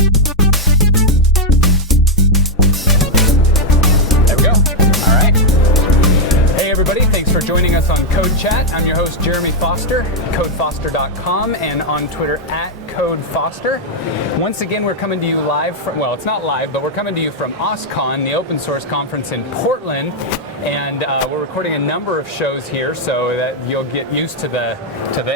There we go. All right. Hey everybody, thanks for joining us on CodeChat. I'm your host Jeremy Foster, codefoster.com, and on Twitter at CodeFoster. Once again, we're coming to you live from, well, it's not live, but we're coming to you from OSCON, the open source conference in Portland. And we're recording a number of shows here, so that you'll get used to the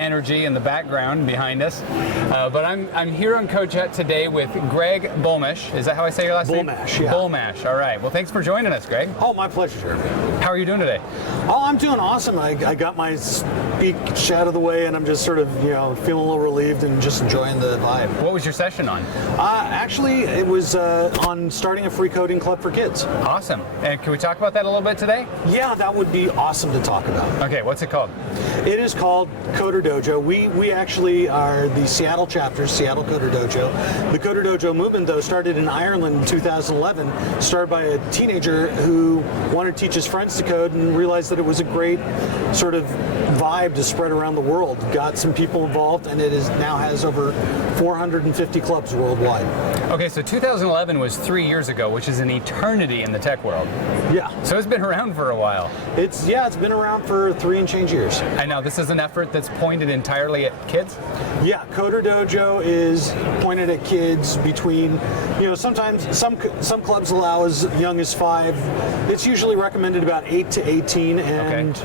energy and the background behind us. But I'm here on CodeChat today with Greg Bulmash. Is that how I say your last name? Bulmash, yeah. Bulmash. All right. Well, thanks for joining us, Greg. Oh, my pleasure, Jeremy. How are you doing today? Oh, I'm doing awesome. I got my speech out of the way, and I'm just sort of, feeling a little relieved and just enjoying the vibe. What was your session on? Actually, it was on starting a free coding club for kids. Awesome. And can we talk about that a little bit today? Yeah, that would be awesome to talk about. Okay, what's it called? It is called Coder Dojo. We actually are the Seattle chapter, Seattle Coder Dojo. The Coder Dojo movement, though, started in Ireland in 2011, started by a teenager who wanted to teach his friends to code and realized that it was a great sort of vibe to spread around the world. Got some people involved, and it now has over 450 clubs worldwide. Okay, so 2011 was 3 years ago, which is an eternity in the tech world. Yeah. So it's been around for a while. It's been around for 3 and change years. I know, this is an effort that's pointed entirely at kids? Yeah, Coder Dojo is pointed at kids between, sometimes some clubs allow as young as 5. It's usually recommended about 8 to 18, and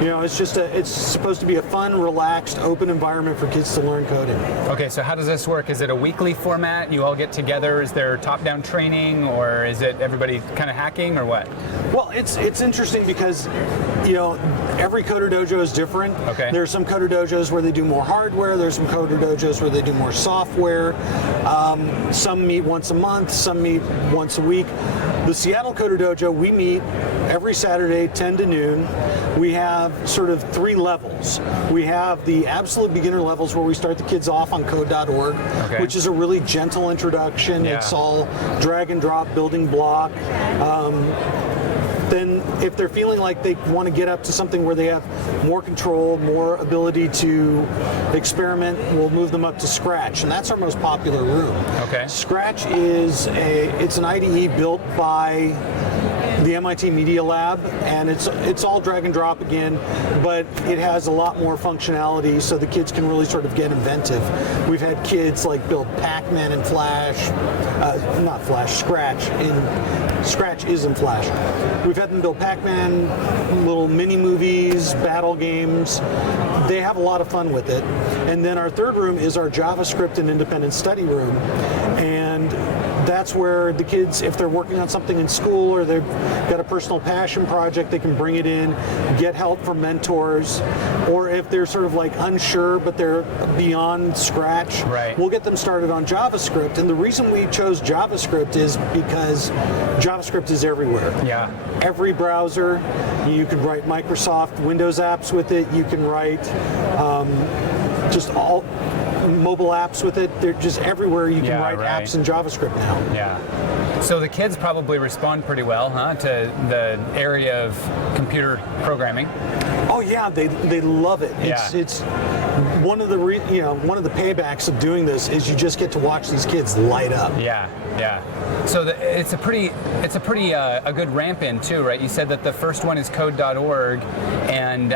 it's supposed to be a fun, relaxed, open environment for kids to learn coding. Okay, so how does this work? Is it a weekly format? You all get together? Is there top-down training, or is it everybody kind of hacking, or what? Well, it's interesting because every Coder Dojo is different. Okay. There's some Coder Dojos where they do more hardware. There's some Coder Dojos where they do more software. Some meet once a month. Some meet once a week. The Seattle Coder Dojo, we meet every Saturday, 10 to noon. We have sort of 3 levels. We have the absolute beginner levels where we start the kids off on code.org, which is a really gentle introduction. Yeah. It's all drag and drop, building block. Then if they're feeling like they want to get up to something where they have more control, more ability to experiment, we'll move them up to Scratch, and that's our most popular room. Okay. Scratch is it's an IDE built by the MIT Media Lab, and it's all drag and drop again, but it has a lot more functionality so the kids can really sort of get inventive. We've had kids like build Pac-Man in Flash, not Flash, Scratch. Scratch is in Flash. We've had them build Pac-Man, little mini movies, battle games. They have a lot of fun with it. And then our third room is our JavaScript and independent study room. And that's where the kids, if they're working on something in school or they've got a personal passion project, they can bring it in, get help from mentors, or if they're sort of like unsure but they're beyond Scratch, right, we'll get them started on JavaScript. And the reason we chose JavaScript is because JavaScript is everywhere. Yeah. Every browser, you can write Microsoft Windows apps with it, you can write just all mobile apps with it. They're just everywhere. You can write apps in JavaScript now. Yeah. So the kids probably respond pretty well, to the area of computer programming. Oh yeah, they love it. It's one of the one of the paybacks of doing this is you just get to watch these kids light up. Yeah. So it's a pretty a good ramp in too, right? You said that the first one is code.org, and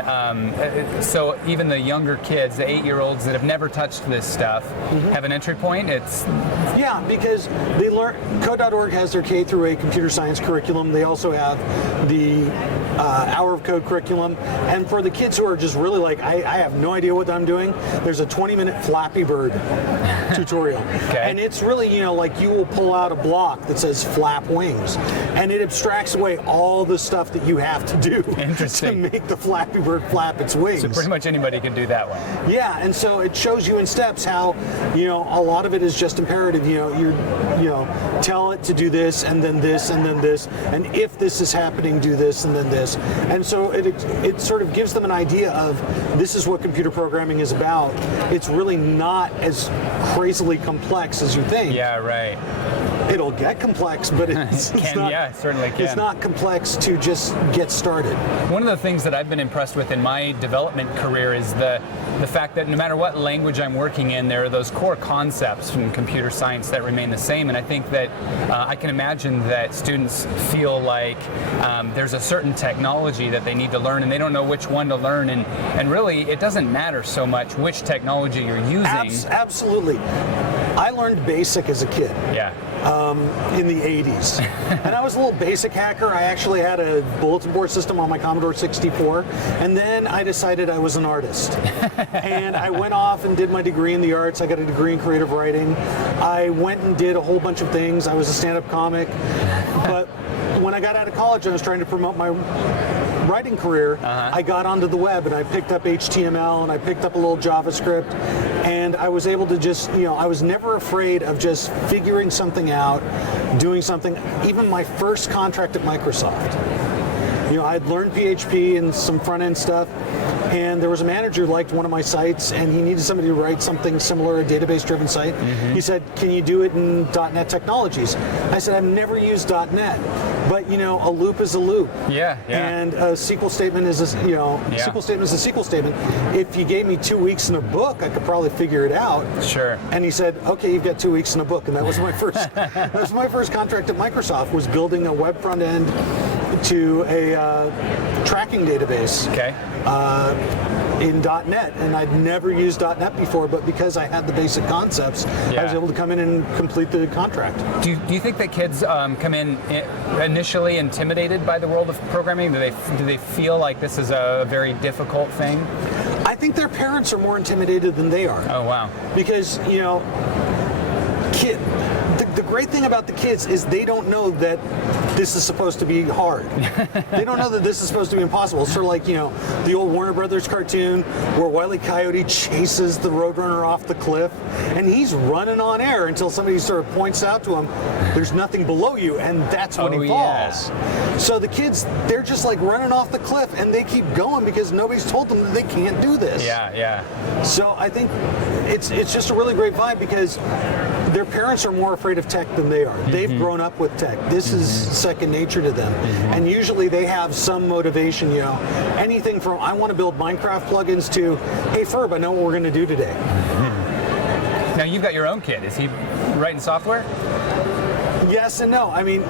so even the younger kids, the 8-year-olds that have never touched this stuff, have an entry point. Yeah, because they learn. Code.org has their K through 8 computer science curriculum. They also have the Hour of Code curriculum, and for the kids who are just really like, I have no idea what I'm doing, there's a 20-minute Flappy Bird tutorial. Okay. And it's really, like you will pull out a block that says flap wings, and it abstracts away all the stuff that you have to do to make the Flappy Bird flap its wings. So pretty much anybody can do that one. Yeah, and so it shows you in steps how, a lot of it is just imperative. Tell it to do this, and then this, and then this, and if this is happening, do this, and then this. And so it sort of gives them an idea of this is what computer programming is about. It's really not as crazily complex as you think. Yeah, right. It'll get complex, but it's not, yeah, it certainly can. It's not complex to just get started. One of the things that I've been impressed with in my development career is the fact that no matter what language I'm working in, there are those core concepts from computer science that remain the same. And I think that I can imagine that students feel like there's a certain technology that they need to learn and they don't know which one to learn. And really, it doesn't matter so much which technology you're using. Absolutely. I learned BASIC as a kid. Yeah. In the 80s. And I was a little BASIC hacker. I actually had a bulletin board system on my Commodore 64. And then I decided I was an artist. And I went off and did my degree in the arts. I got a degree in creative writing. I went and did a whole bunch of things. I was a stand-up comic. But when I got out of college, I was trying to promote my writing career. I got onto the web and I picked up HTML and I picked up a little JavaScript, and I was able to just, I was never afraid of just figuring something out, doing something. Even my first contract at Microsoft, I'd learned PHP and some front-end stuff, and there was a manager who liked one of my sites, and he needed somebody to write something similar, a database-driven site. He said, can you do it in .NET Technologies? I said, I've never used .NET, but a loop is a loop. Yeah. And a SQL statement is SQL statement is a SQL statement. If you gave me 2 weeks in a book, I could probably figure it out. Sure. And he said, okay, you've got 2 weeks in a book, and that was my first. That was my first contract at Microsoft, was building a web front end to a tracking database. Okay. In .NET, and I'd never used .NET before, but because I had the basic concepts, I was able to come in and complete the contract. Do you think that kids come in initially intimidated by the world of programming? Do they feel like this is a very difficult thing? I think their parents are more intimidated than they are. Oh, wow. Because, the great thing about the kids is they don't know that this is supposed to be hard. They don't know that this is supposed to be impossible. It's sort of like, the old Warner Brothers cartoon where Wile E. Coyote chases the Roadrunner off the cliff, and he's running on air until somebody sort of points out to him, there's nothing below you, and that's when he falls. Yeah. So the kids, they're just like running off the cliff, and they keep going because nobody's told them that they can't do this. Yeah. So I think it's just a really great vibe because their parents are more afraid of tech than they are. They've grown up with tech. This is second nature to them. And usually they have some motivation, anything from, I want to build Minecraft plugins to, hey Ferb, I know what we're going to do today. Now you've got your own kid. Is he writing software? Yes and no. I mean,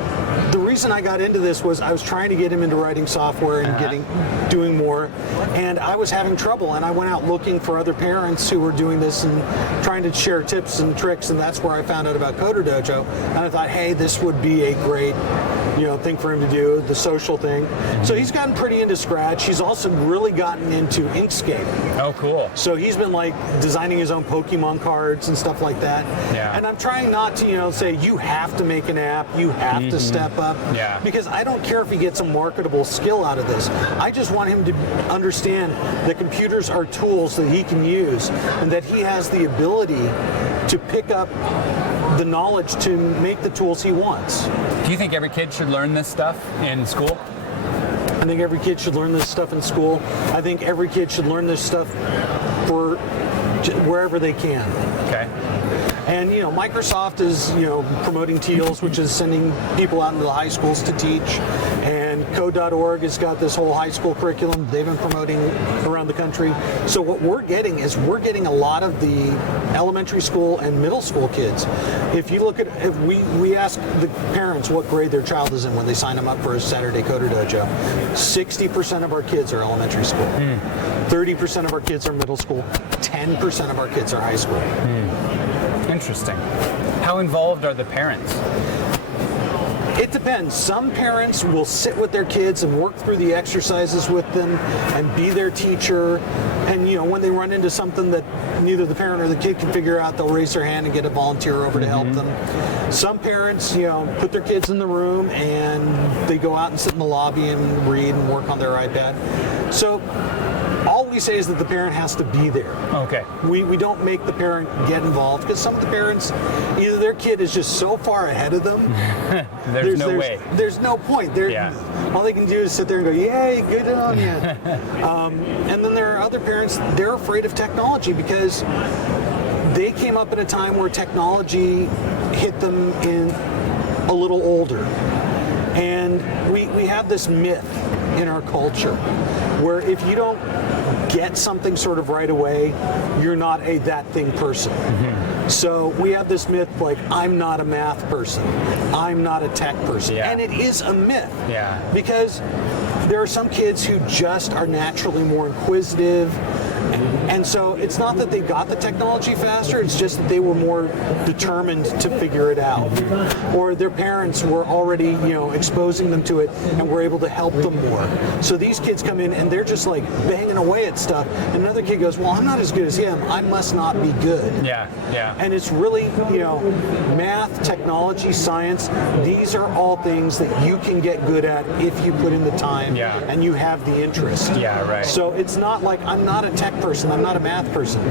the reason I got into this was I was trying to get him into writing software and doing more, and I was having trouble, and I went out looking for other parents who were doing this and trying to share tips and tricks, and that's where I found out about Dojo, and I thought, hey, this would be a great thing for him to do, the social thing. So he's gotten pretty into Scratch. He's also really gotten into Inkscape. Oh, cool. So he's been like designing his own Pokemon cards and stuff like that. Yeah. And I'm trying not to, say you have to make an app, you have to step up. Yeah. Because I don't care if he gets a marketable skill out of this. I just want him to understand that computers are tools that he can use and that he has the ability to pick up the knowledge to make the tools he wants. Do you think every kid should learn this stuff in school? I think every kid should learn this stuff in school. I think every kid should learn this stuff for wherever they can. Okay. And Microsoft is promoting TEALS, which is sending people out into the high schools to teach. And Code.org has got this whole high school curriculum they've been promoting around the country. So what we're getting is a lot of the elementary school and middle school kids. If you look at, if we ask the parents what grade their child is in when they sign them up for a Saturday Coder Dojo, 60% of our kids are elementary school. 30% of our kids are middle school. 10% of our kids are high school. Interesting. How involved are the parents? It depends. Some parents will sit with their kids and work through the exercises with them and be their teacher. And when they run into something that neither the parent or the kid can figure out, they'll raise their hand and get a volunteer over to help them. Some parents, put their kids in the room and they go out and sit in the lobby and read and work on their iPad. So all we say is that the parent has to be there. Okay. We don't make the parent get involved because some of the parents, either their kid is just so far ahead of them. There's no way. There's no point. All they can do is sit there and go, yay, good on you. And then there are other parents, they're afraid of technology because they came up at a time where technology hit them in a little older. And we have this myth in our culture where if you don't get something sort of right away, you're not a that thing person. So we have this myth like, I'm not a math person, I'm not a tech person. And it is a myth. Because there are some kids who just are naturally more inquisitive. And so it's not that they got the technology faster, it's just that they were more determined to figure it out. Or their parents were already, exposing them to it and were able to help them more. So these kids come in and they're just like banging away at stuff. And another kid goes, well, I'm not as good as him, I must not be good. And it's really, math, technology, science, these are all things that you can get good at if you put in the time and you have the interest. So it's not like I'm not a tech person, I'm not a math person.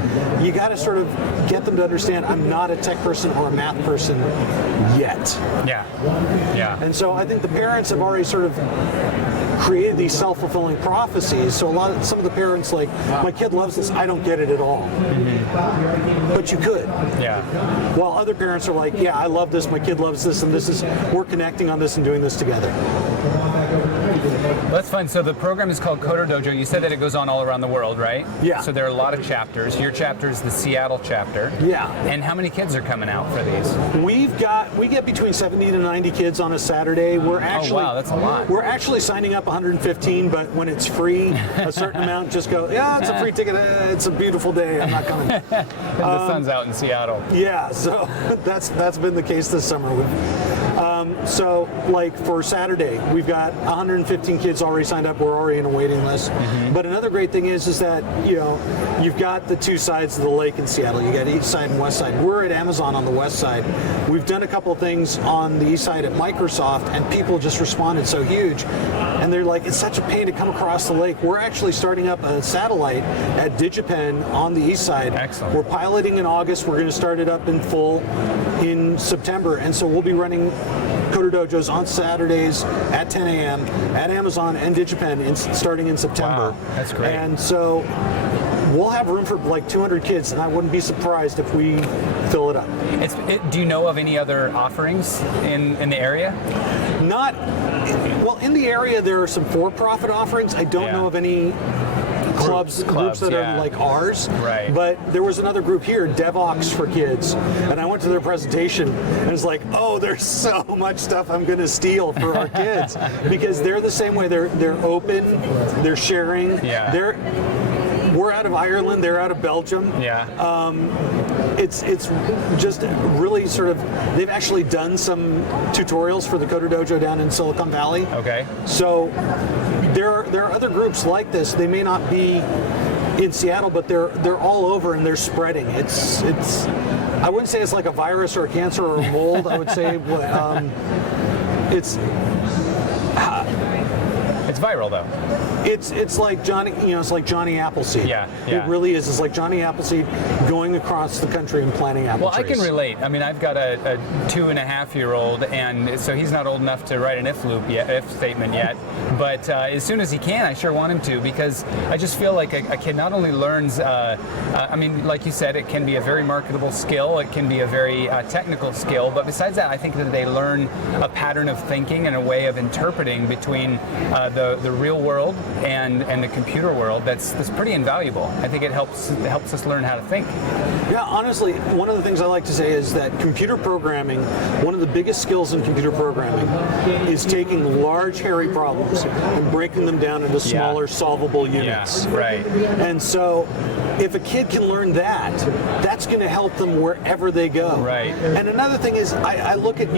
You got to sort of get them to understand I'm not a tech person or a math person yet. And so I think the parents have already sort of created these self-fulfilling prophecies. So some of the parents like, my kid loves this, I don't get it at all. But you could. While other parents are like, yeah, I love this, my kid loves this, and we're connecting on this and doing this together. That's fun. So the program is called Dojo. You said that it goes on all around the world, right? So there are a lot of chapters. Your chapter is the Seattle chapter. And how many kids are coming out for these? We get between 70 to 90 kids on a Saturday. We're actually, oh wow, that's a lot. We're actually signing up 115, but when it's free, a certain amount just go, yeah, it's a free ticket. It's a beautiful day. I'm not coming. The sun's out in Seattle. So that's been the case this summer. So like for Saturday, we've got 115 kids already signed up. We're already in a waiting list. But another great thing is that, you've got the two sides of the lake in Seattle. You got east side and west side. We're at Amazon on the west side. We've done a couple of things on the east side at Microsoft, and people just responded so huge. And they're like, it's such a pain to come across the lake. We're actually starting up a satellite at DigiPen on the east side. Excellent. We're piloting in August. We're going to start it up in full in September. And so we'll be running Coder Dojos on Saturdays at 10 a.m. at Amazon and DigiPen starting in September. Wow, that's great. And so we'll have room for like 200 kids, and I wouldn't be surprised if we fill it up. Do you know of any other offerings in the area? In the area there are some for-profit offerings. I don't know of any groups that are like ours. But there was another group here, DevOps for Kids, and I went to their presentation and it's like, oh, there's so much stuff I'm going to steal for our kids, because they're the same way. They're open, they're sharing. We're out of Ireland, they're out of Belgium. It's just really sort of, they've actually done some tutorials for the Coder Dojo down in Silicon Valley. So there are other groups like this. They may not be in Seattle, but they're all over and they're spreading. It's I wouldn't say it's like a virus or a cancer or a mold. I would say it's viral though. It's like Johnny, it's like Johnny Appleseed. It really is. It's like Johnny Appleseed going across the country and planting apple trees. I can relate. I mean, I've got a 2.5-year-old, and so he's not old enough to write an if statement yet. But as soon as he can, I sure want him to, because I just feel like a kid not only learns. I mean, like you said, it can be a very marketable skill. It can be a very technical skill. But besides that, I think that they learn a pattern of thinking and a way of interpreting between the real world and the computer world that's pretty invaluable. I think it helps us learn how to think. Yeah, honestly, one of the things I like to say is that computer programming, one of the biggest skills in computer programming is taking large, hairy problems and breaking them down into smaller, solvable units. And so if a kid can learn that, that's going to help them wherever they go. And another thing is, I look at,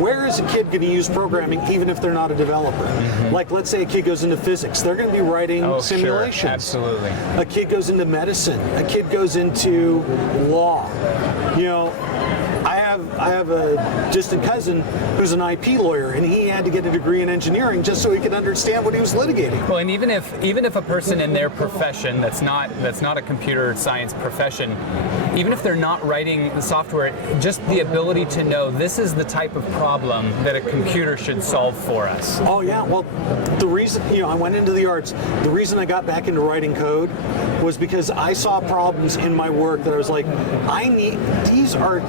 where is a kid going to use programming even if they're not a developer? Like, let's say a kid goes into physics. They're going to be writing simulations. Sure. Absolutely. A kid goes into medicine. A kid goes into law. I have a distant cousin who's an IP lawyer, and he had to get a degree in engineering just so he could understand what he was litigating. Well, and even if a person in their profession that's not a computer science profession, even if they're not writing the software, just the ability to know this is the type of problem that a computer should solve for us. Oh yeah, well, the reason I went into the arts, the reason I got back into writing code was because I saw problems in my work that I was like, these are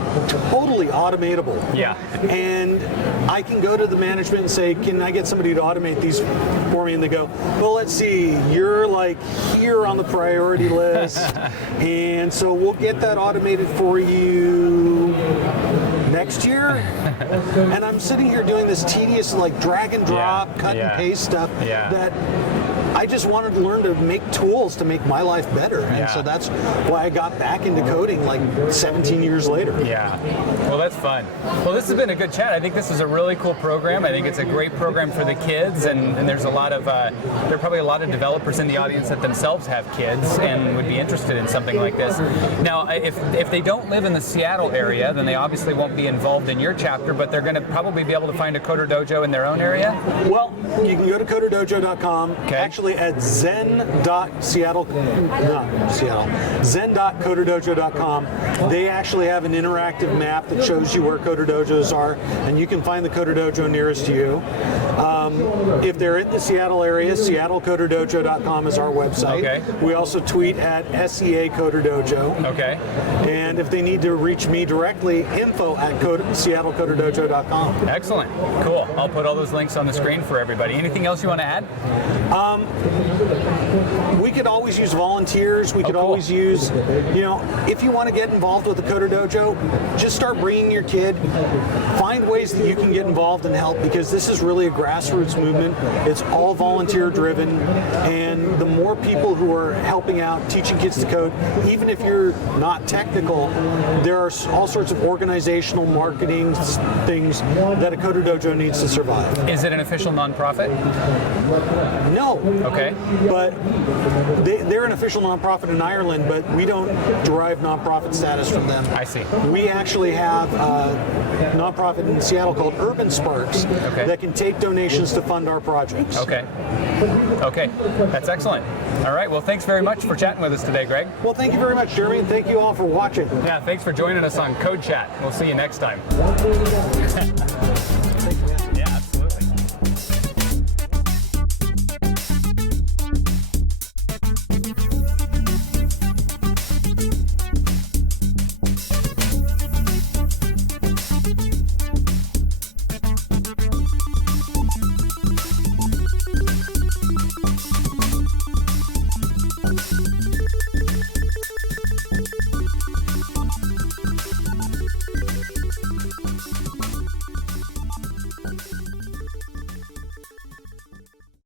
totally automatable. Yeah. And I can go to the management and say, can I get somebody to automate these for me? And they go, well, let's see, you're like here on the priority list. And so we'll get that automated for you next year. And I'm sitting here doing this tedious like drag and drop, cut and paste stuff that I just wanted to learn to make tools to make my life better. And so that's why I got back into coding like 17 years later. Yeah. Well, that's fun. Well, this has been a good chat. I think this is a really cool program. I think it's a great program for the kids, and there's a lot of, there are probably a lot of developers in the audience that themselves have kids and would be interested in something like this. Now, if they don't live in the Seattle area, then they obviously won't be involved in your chapter, but they're going to probably be able to find a Coder Dojo in their own area? Well, you can go to coderdojo.com. Okay. Actually, at zen.coderdojo.com, they actually have an interactive map that shows you where Coder Dojos are, and you can find the Coder Dojo nearest to you. If they're in the Seattle area, seattlecoderdojo.com is our website. Okay. We also tweet at SEA Coder Dojo. Okay. And if they need to reach me directly, info@seattlecoderdojo.com. Excellent. Cool. I'll put all those links on the screen for everybody. Anything else you want to add? We could always use volunteers. We could always use, if you want to get involved with the Coder Dojo, just start bringing your kid. Find ways that you can get involved and help, because this is really a grassroots movement. It's all volunteer driven, and the more people who are helping out, teaching kids to code, even if you're not technical, there are all sorts of organizational marketing things that a Coder Dojo needs to survive. Is it an official nonprofit? No. Okay. But they're an official nonprofit in Ireland, but we don't derive nonprofit status from them. I see. We actually have a nonprofit in Seattle called Urban Sparks that can take donations to fund our projects. Okay. Okay. That's excellent. All right. Well, thanks very much for chatting with us today, Greg. Well, thank you very much, Jeremy, and thank you all for watching. Yeah, thanks for joining us on CodeChat. We'll see you next time. Thank you, man.